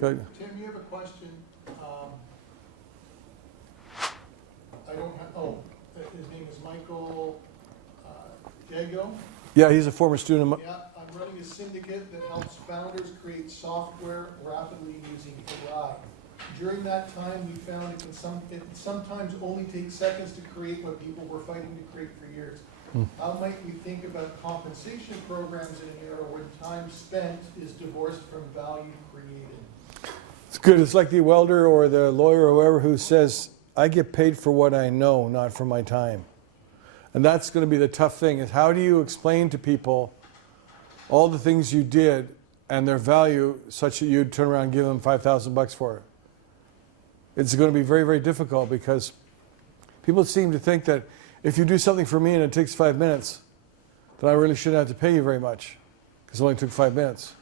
Good. Tim, you have a question? I don't have, oh, his name is Michael Dago. Yeah, he's a former student. Yeah, I'm running a syndicate that helps founders create software rapidly using AI. During that time, we found it sometimes only takes seconds to create what people were fighting to create for years. How might we think about compensation programs in an era when time spent is divorced from value created? It's good. It's like the welder or the lawyer or whoever who says, I get paid for what I know, not for my time. And that's going to be the tough thing, is how do you explain to people all the things you did and their value such that you'd turn around and give them $5,000 for it? It's going to be very, very difficult because people seem to think that if you do something for me and it takes 5 minutes, then I really shouldn't have to pay you very much because it only took 5 minutes.